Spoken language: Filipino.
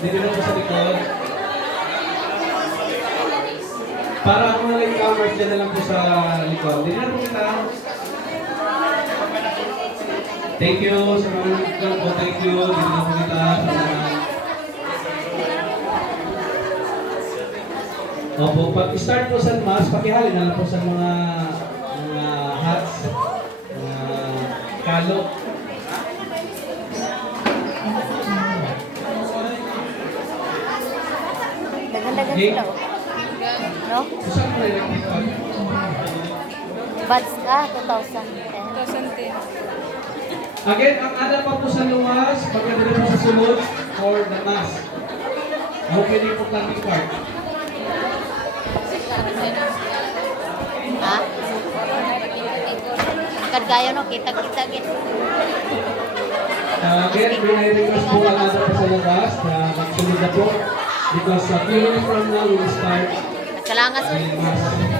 Dito na po sa likod. Para ang mga newcomers dyan na lang po sa likod. Dito na po kita. Thank you sa mga newcomers po. Thank you. Dito na po kita sa mga... Opo, pag-start po sa mas, pakihali na lang po sa mga hats, mga kalok. Dagan-dagan sila, oh. No? Saan po na yung Buds ka, 2010. 2010. Again, ang ada pa po sa luwas, pagkadali po sa sulod, or the mask. Okay din po lang yung card. Ha? Kadgayo no, kita-kita git. Again, pinay-request po ang ada pa sa labas na magsunod na po. Because a few minutes from now, we will start Kalangas. the mask.